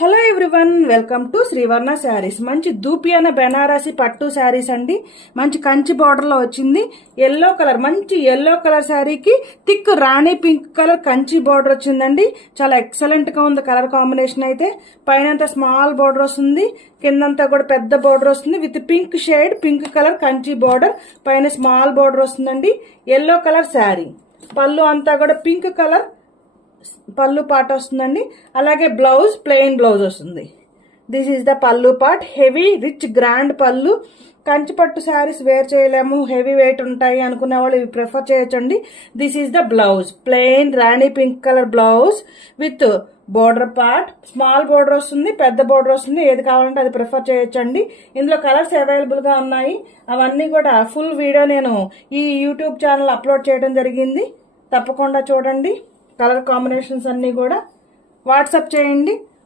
Hello everyone, welcome to Srivarna sarees. మంచి dupion Banarasi పట్టు శారీస్ అండి. మంచి కంచి బార్డర్ లో వచ్చింది. ఎల్లో కలర్, మంచి ఎల్లో కలర్ శారీకి థిక్ రాణి పింక్ కలర్ కంచి బార్డర్ వచ్చిందండి. చాలా ఎక్సలెంట్ గా ఉంది కలర్ కాంబినేషన్ అయితే. పైన స్మాల్ బార్డర్ వస్తుంది, కిందంతా కూడా పెద్ద బార్డర్ వస్తుంది with pink shade, pink colour Kanchi border, పైన స్మాల్ బార్డర్ వస్తుందండి. ఎల్లో కలర్ శారీ, పళ్ళు అంతా కూడా పింక్ కలర్ పళ్ళు పార్ట్ వస్తుందండి. అలాగే బ్లౌజ్ ప్లెయిన్ బ్లౌజ్ వస్తుంది. దిస్ ఈస్ ద పళ్ళు పార్ట్. హెవీ రిచ్ గ్రాండ్ పళ్ళు. కంచి పట్టు శారీస్ వేర్ చేయలేము, హెవీ వెయిట్ ఉంటాయి అనుకునే వాళ్ళు ఇవి ప్రిఫర్ చేయొచ్చండి. This is the blouse, plain Rani pink colour blouse with border part. Small border వస్తుంది, పెద్ద బోర్డర్ వస్తుంది. ఏది కావాలంటే అది ప్రిఫర్ చేయొచ్చండి. ఇందులో కలర్స్ అవైలబుల్ గా ఉన్నాయి. అవన్నీ కూడా ఫుల్ వీడియో నేను ఈ యూట్యూబ్ ఛానల్ అప్లోడ్ చేయడం జరిగింది. తప్పకుండా చూడండి. కలర్ కాంబినేషన్స్ అన్నీ కూడా వాట్సాప్ చేయండి.